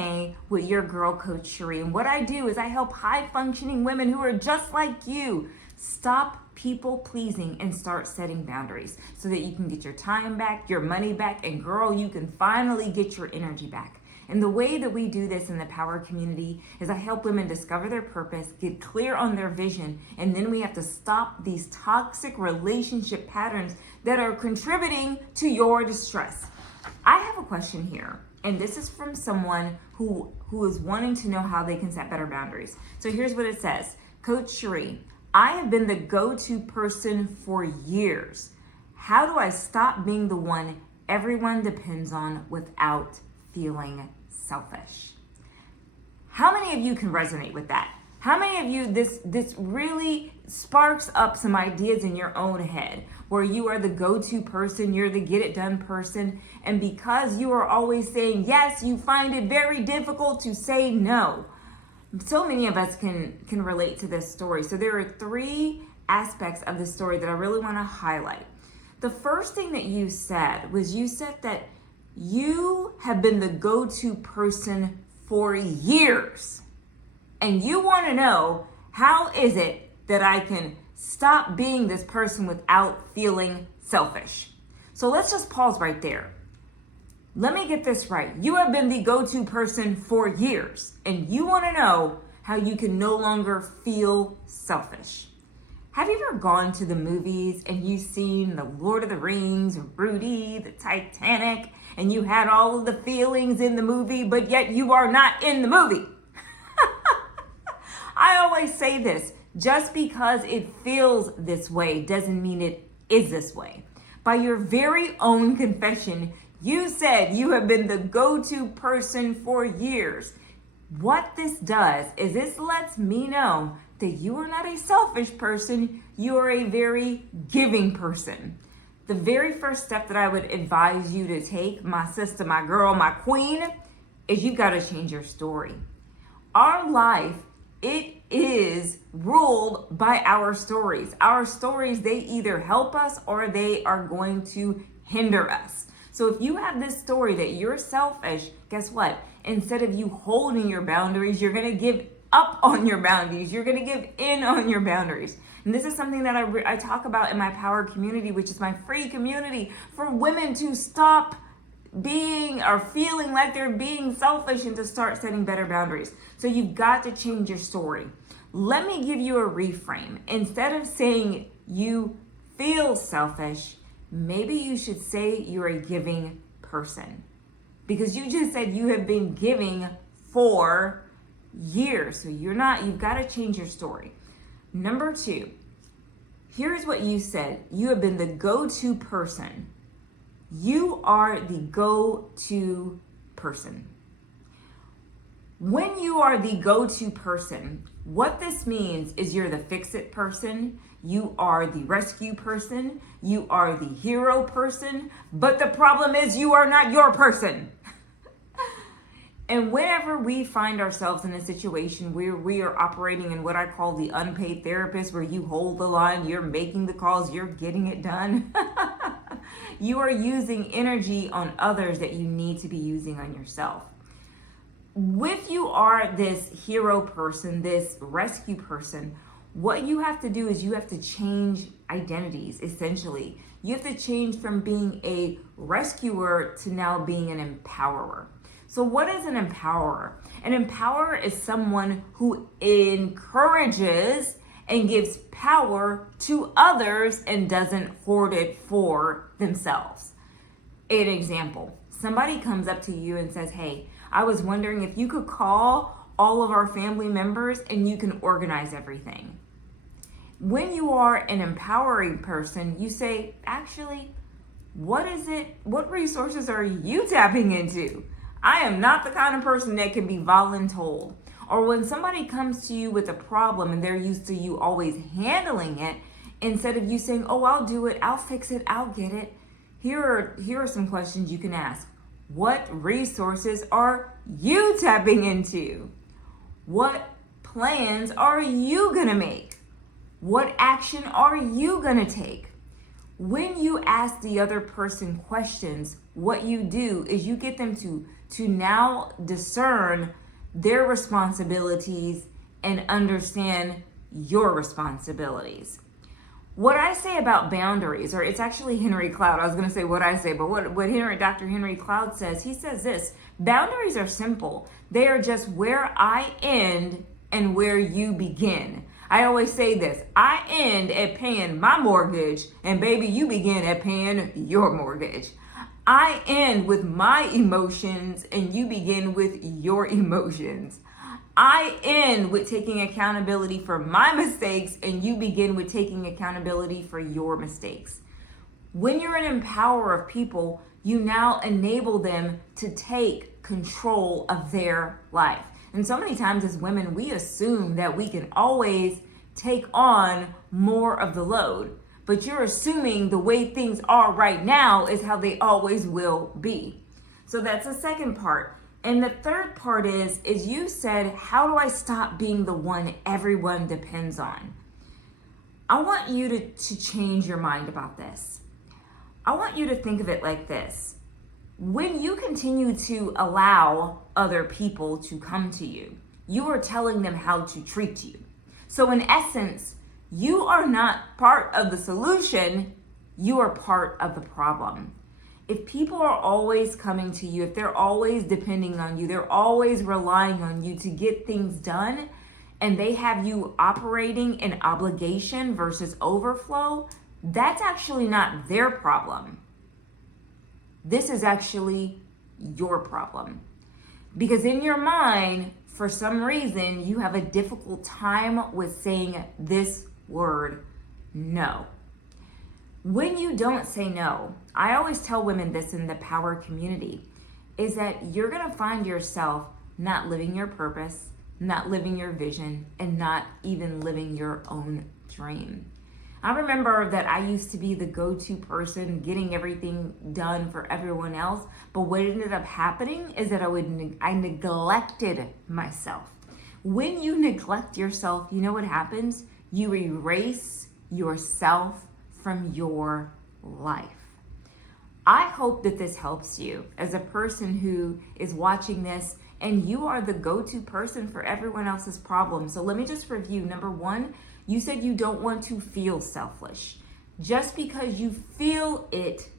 Q&A with your girl, Coach Sheree. And what I do is I help high-functioning women who are just like you stop people pleasing and start setting boundaries so that you can get your time back, your money back, and girl, you can finally get your energy back. And the way that we do this in the Power community is I help women discover their purpose, get clear on their vision, and then we have to stop these toxic relationship patterns that are contributing to your distress. I have a question here, and this is from someone who is wanting to know how they can set better boundaries. So here's what it says. Coach Sheree, I have been the go-to person for years. How do I stop being the one everyone depends on without feeling selfish? How many of you can resonate with that? How many of you, this really sparks up some ideas in your own head where you are the go-to person, you're the get it done person, and because you are always saying yes, you find it very difficult to say no. So many of us can relate to this story. So there are 3 aspects of the story that I really want to highlight. The first thing that you said was you said that you have been the go-to person for years. And you want to know, how is it that I can stop being this person without feeling selfish? So let's just pause right there. Let me get this right. You have been the go-to person for years, and you want to know how you can no longer feel selfish. Have you ever gone to the movies and you've seen the Lord of the Rings, Rudy, the Titanic, and you had all of the feelings in the movie, but yet you are not in the movie? I always say this, just because it feels this way doesn't mean it is this way. By your very own confession, you said you have been the go-to person for years. What this does is this lets me know that you are not a selfish person, you are a very giving person. The very first step that I would advise you to take, my sister, my girl, my queen, is you got to change your story. Our life, it is ruled by our stories. Our stories, they either help us or they are going to hinder us. So if you have this story that you're selfish, guess what? Instead of you holding your boundaries, you're going to give up on your boundaries. You're going to give in on your boundaries. And this is something that I talk about in my Power community, which is my free community for women to stop being or feeling like they're being selfish and to start setting better boundaries. So you've got to change your story. Let me give you a reframe. Instead of saying you feel selfish, maybe you should say you're a giving person. Because you just said you have been giving for years. So you've got to change your story. Number 2, here's what you said. You have been the go-to person. You are the go-to person. When you are the go-to person, what this means is you're the fix-it person, you are the rescue person, you are the hero person, but the problem is you are not your person. And whenever we find ourselves in a situation where we are operating in what I call the unpaid therapist, where you hold the line, you're making the calls, you're getting it done, you are using energy on others that you need to be using on yourself. If you are this hero person, this rescue person, what you have to do is you have to change identities, essentially. You have to change from being a rescuer to now being an empowerer. So what is an empowerer? An empowerer is someone who encourages and gives power to others and doesn't hoard it for themselves. An example, somebody comes up to you and says, hey, I was wondering if you could call all of our family members and you can organize everything. When you are an empowering person, you say, actually, what resources are you tapping into? I am not the kind of person that can be voluntold. Or when somebody comes to you with a problem and they're used to you always handling it, instead of you saying, oh, I'll do it, I'll fix it, I'll get it. Here are some questions you can ask. What resources are you tapping into? What plans are you gonna make? What action are you gonna take? When you ask the other person questions, what you do is you get them to to now discern their responsibilities and understand your responsibilities. What I say about boundaries, or it's actually Henry Cloud, I was going to say what I say, but what Dr. Henry Cloud says, he says this: boundaries are simple. They are just where I end and where you begin. I always say this: I end at paying my mortgage, and baby, you begin at paying your mortgage. I end with my emotions, and you begin with your emotions. I end with taking accountability for my mistakes, and you begin with taking accountability for your mistakes. When you're an empowerer of people, you now enable them to take control of their life. And so many times as women, we assume that we can always take on more of the load. But you're assuming the way things are right now is how they always will be. So that's the second part. And the third part is you said, how do I stop being the one everyone depends on? I want you to change your mind about this. I want you to think of it like this. When you continue to allow other people to come to you, you are telling them how to treat you. So in essence, you are not part of the solution, you are part of the problem. If people are always coming to you, if they're always depending on you, they're always relying on you to get things done, and they have you operating in obligation versus overflow, that's actually not their problem. This is actually your problem. Because in your mind, for some reason, you have a difficult time with saying this word, no. When you don't say no, I always tell women this in the power community, is that you're going to find yourself not living your purpose, not living your vision, and not even living your own dream. I remember that I used to be the go-to person getting everything done for everyone else, but what ended up happening is that I neglected myself. When you neglect yourself, you know what happens? You erase yourself from your life. I hope that this helps you as a person who is watching this and you are the go-to person for everyone else's problems. So let me just review. Number one, you said you don't want to feel selfish. Just because you feel it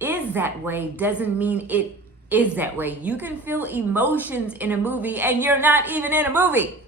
is that way doesn't mean it is that way. You can feel emotions in a movie and you're not even in a movie.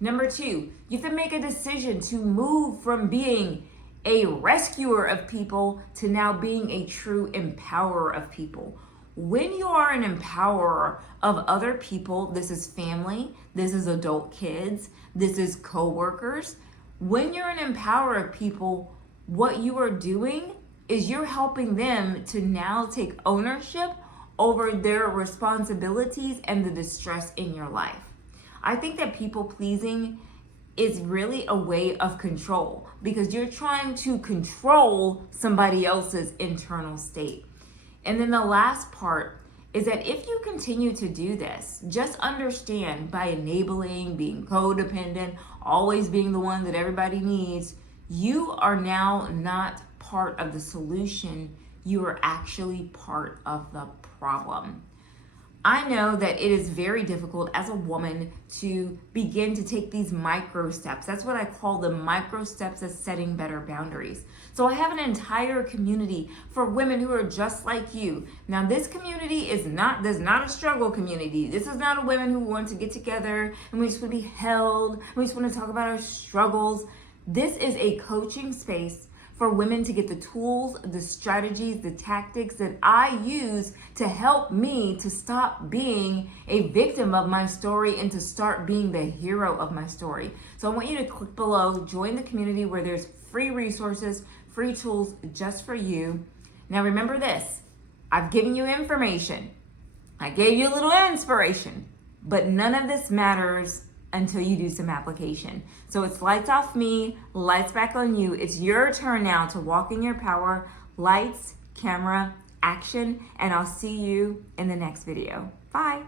Number two, you have to make a decision to move from being a rescuer of people to now being a true empowerer of people. When you are an empowerer of other people, this is family, this is adult kids, this is coworkers. When you're an empowerer of people, what you are doing is you're helping them to now take ownership over their responsibilities and the distress in your life. I think that people pleasing is really a way of control because you're trying to control somebody else's internal state. And then the last part is that if you continue to do this, just understand by enabling, being codependent, always being the one that everybody needs, you are now not part of the solution. You are actually part of the problem. I know that it is very difficult as a woman to begin to take these micro steps. That's what I call the micro steps of setting better boundaries. So I have an entire community for women who are just like you. Now this community is not a struggle community. This is not a women who want to get together and we just want to be held. We just want to talk about our struggles. This is a coaching space for women to get the tools, the strategies, the tactics that I use to help me to stop being a victim of my story and to start being the hero of my story. So I want you to click below, join the community where there's free resources, free tools just for you. Now remember this, I've given you information. I gave you a little inspiration, but none of this matters until you do some application. So it's lights off me, lights back on you. It's your turn now to walk in your power. Lights, camera, action, and I'll see you in the next video. Bye.